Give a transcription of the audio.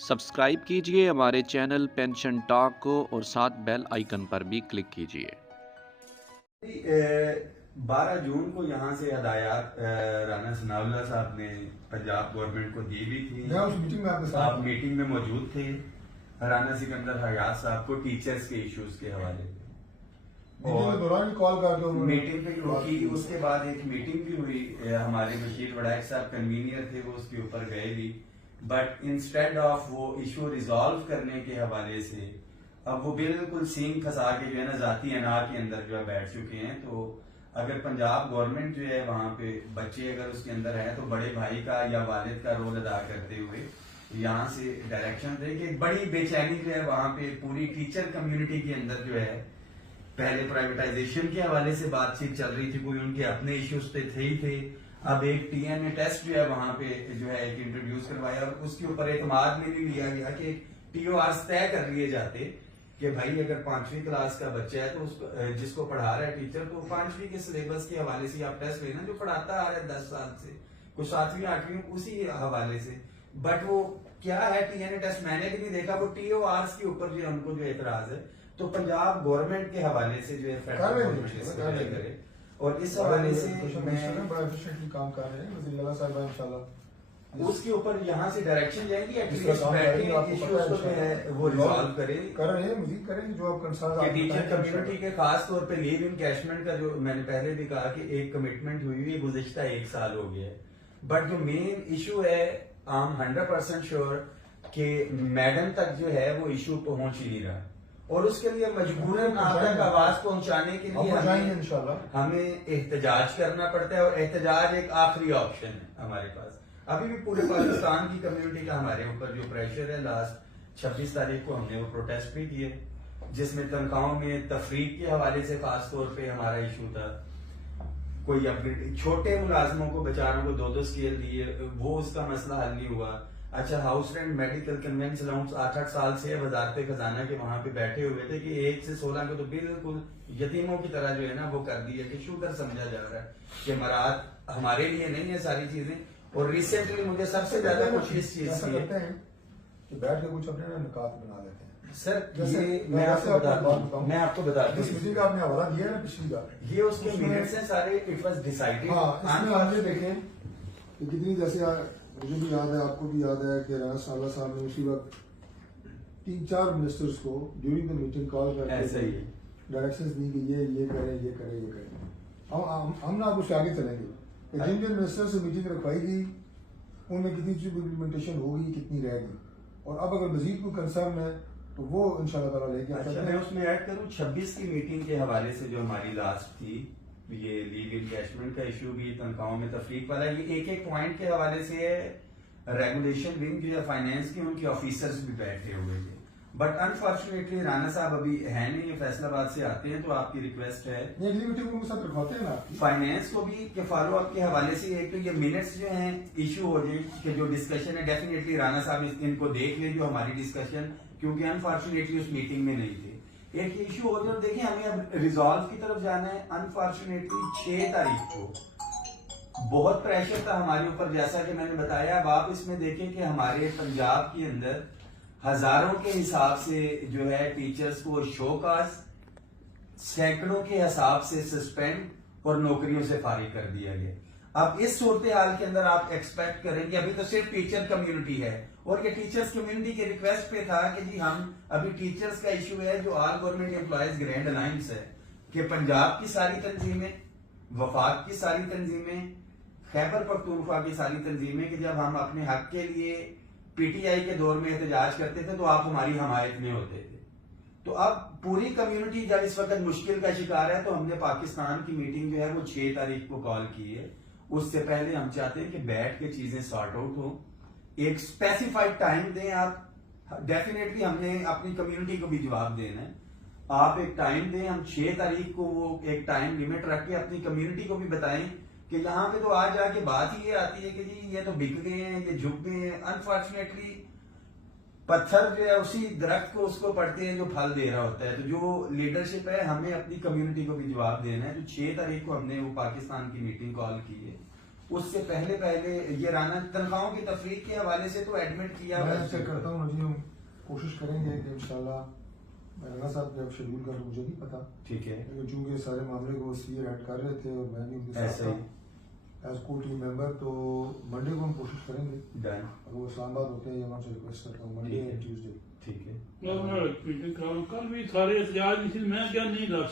Subscribe कीजिए हमारे channel pension talk को और साथ बेल आइकन पर भी क्लिक कीजिए। 12 जून को यहाँ से हदायत राना सनाउल्लाह साहब ने पंजाब गवर्नमेंट को दी भी थी। मैं उस मीटिंग में आपके साथ आप मीटिंग में मौजूद थे। राना सिकंदर हयात साहब को टीचर्स के इश्यूज के हवाले मीटिंग के दौरान कॉल करके मीटिंग पे की। उसके बाद एक मीटिंग भी हुई, हमारे बशीर वड़ाइक साहब कन्वीनियर थे, वो उसके ऊपर गए भी, बट इंस्टेड ऑफ वो इशू रिजॉल्व करने के हवाले से अब वो बिल्कुल सींग फंसा के जो है ना जाती अनार के अंदर जो है बैठ चुके हैं। तो अगर पंजाब गवर्नमेंट जो है वहां पे बच्चे अगर उसके अंदर है तो बड़े भाई का या वालिद का रोल अदा करते हुए यहाँ से डायरेक्शन दे कि बड़ी बेचैनी जो है वहां पे पूरी टीचर कम्युनिटी के अंदर जो है। पहले प्राइवेटाइजेशन के हवाले से बातचीत चल रही थी, कोई उनके अपने इश्यूज पे थे ही थे। अब एक टीएनए टेस्ट जो है वहां पे जो है एक इंट्रोड्यूस करवाया और उसके ऊपर एतमाद में भी लिया गया कि टीओआर तय कर लिए जाते कि भाई अगर 5वीं क्लास का बच्चा है तो उसको जिसको पढ़ा रहा है टीचर, तो 5वीं के सिलेबस के हवाले से आप टेस्ट लेना जो पढ़ाता आ रहा है 10 साल से, कुछ 7वीं 8वीं उसी हवाले से। बट वो क्या है टीएनए टेस्ट मैंने भी नहीं देखा, वो टीओआर के ऊपर जो हमको जो एतराज है तो पंजाब गवर्नमेंट के हवाले से जो है फेडरल गवर्नमेंट करे। और इस हवाले से मैं बड़ा एफिशिएंटली काम कर रहे हैं वज़ीर आला साहब इंशाल्लाह उसके ऊपर यहाँ से डायरेक्शन जाएगी, एटलीस्ट बैठे इश्यूज को जो है वो रिजॉल्व करे, कर रहे हैं, मजीद करें जो आप कंसर्न टीचर कम्युनिटी के खास तौर पे लीव इनकैशमेंट का जो मैंने पहले भी कहा कि एक कमिटमेंट हुई हुई गुज़िश्ता 1 साल हो गया है, बट जो मेन इशू है आई एम 100% श्योर कि मैडम तक जो है वो इशू पहुंच ही नहीं रहा और उसके लिए मजबूरन आप तक आवाज पहुंचाने के लिए हमें एहतजाज करना पड़ता है और एहतजाज एक आखिरी ऑप्शन है हमारे पास। अभी भी पूरे पाकिस्तान की कम्युनिटी का हमारे ऊपर जो प्रेशर है, लास्ट 26 तारीख को हमने वो प्रोटेस्ट भी किए जिसमें तनख्वाहों में तफरीक के हवाले से खास तौर पे हमारा इशू था। कोई अपने छोटे मुलाजमों को बेचारों को 2-2 स्केल दिए, वो उसका मसला हल नहीं हुआ। अच्छा, house rent medical convince allowance 8-8 साल से वजारत खजाना के वहां पे बैठे हुए थे कि 1 से 16 को तो बिल्कुल यतीमों की तरह जो है ना वो कर दिया कि शुगर समझा जा रहा है कि मराद हमारे लिए नहीं है सारी चीजें। और रिसेंटली मुझे सबसे ज्यादा कुछ इस चीज की है कि बैठ के कुछ अपने निकात बना लेते हैं सर। ये मैं आपको बता दूं, इस मीटिंग का आपने हवाला दिया है ना पिछली बार, ये उसके मिनट्स हैं सारे, इट वाज डिसाइडेड। इसमें आप ये देखें कि कितनी, जैसे मुझे भी याद है, आपको भी याद है कि राना सनाउल्लाह साहब ने उसी वक्त 3-4 मिनिस्टर्स को ड्यूरिंग द मीटिंग कॉल करके डायरेक्शंस दी कि ये करें ये करें ये करें। हम ना आपको आगे चलेंगे जिन जिन मिनिस्टर से मीटिंग रखवाई गई उनमें कितनी चीज इम्प्लीमेंटेशन होगी, कितनी रहेगी, और अब अगर मजीद कोई कंसर्न है तो वो इंशाल्लाह ताला लेके अच्छा, मैं उसमें ऐड करूं 26 की मीटिंग के हवाले से जो हमारी लास्ट थी, ये लीव इनकैशमेंट का इशू भी, तनख्वाहों में तफरीक वाला, ये एक पॉइंट के हवाले से है। रेगुलेशन विंग जो है फाइनेंस की, उनके ऑफिसर्स भी बैठे हुए थे, बट अनफॉर्चुनेटली राना साहब अभी है नहीं, ये फैसलाबाद से आते हैं, तो आपकी रिक्वेस्ट है फाइनेंस को भी कि फॉलो अप के हवाले से एक तो ये मिनट्स जो हैं इशू हो जाए कि जो डिस्कशन है डेफिनेटली राना साहब इनको देख ले जो हमारी डिस्कशन, क्योंकि अनफॉर्चुनेटली उस मीटिंग में नहीं थे। एक इशू हो जाए, देखिए हमें अब रिजॉल्व की तरफ जाना है। अनफॉर्चुनेटली 6 तारीख को बहुत प्रेशर था हमारे ऊपर, जैसा कि मैंने बताया। अब आप इसमें देखें कि हमारे पंजाब के अंदर हजारों के हिसाब से जो है टीचर्स को शोकाज, सैकड़ों के हिसाब से सस्पेंड और नौकरियों से फारिग कर दिया गया। अब इस सूरत हाल के अंदर आप एक्सपेक्ट करेंगे, अभी तो सिर्फ टीचर कम्युनिटी है और ये टीचर्स कम्युनिटी के रिक्वेस्ट पे था कि जी हम अभी टीचर्स का इशू है जो all government employees grand alliance है कि पंजाब की सारी तंजीमें, वफाक की सारी तंजीमें, खैबर पख्तूनख्वा की सारी तंजीमें, कि जब हम अपने हक के लिए पीटीआई के दौर में एहतजाज करते थे तो आप हमारी हमायत में होते थे। तो अब पूरी कम्युनिटी जब इस वक्त मुश्किल का शिकार है तो हमने पाकिस्तान की मीटिंग जो है वो 6 तारीख को कॉल की है। उससे पहले हम चाहते हैं कि बैठ के चीजें सॉर्ट आउट हो, एक स्पेसिफाइड टाइम दें आप। डेफिनेटली हमने अपनी कम्युनिटी को भी जवाब देना है, आप एक टाइम दें। हम 6 तारीख को वो एक टाइम लिमिट रख के अपनी कम्युनिटी को भी बताएं कि यहाँ पे तो आज आके बात ही ये आती है कि जी ये तो बिक गए हैं, ये झुक गए हैं। अनफॉर्चुनेटली पत्थर जो है उसी दरख्त को उसको पड़ते हैं जो फल दे रहा होता है। तो जो लीडरशिप है हमें अपनी कम्युनिटी को भी जवाब देना है। तो 6 तारीख को हमने वो पाकिस्तान की मीटिंग कॉल की है उससे पहले पहले ये राना तनख्वाहों की तफरीक के हवाले से तो एडमिट किया मैं चेक करता हूँ मुझे, हम कोशिश करेंगे कि इंशाल्लाह राना साहब के अब शेड्यूल का तो मुझे नहीं पता, ठीक है, लेकिन चूंकि सारे मामले को सीए हेड कर रहे थे और मैं भी उनके साथ था एज को टीम मेंबर, तो मंडे को हम कोशिश करेंगे। डन, अगर वो इस्लामाबाद होते हैं या वहाँ से रिक्वेस्ट करता हूँ मंडे या ट्यूसडे। ठीक है। कल भी सारे एहतजाज इसी मैं क्या नहीं कर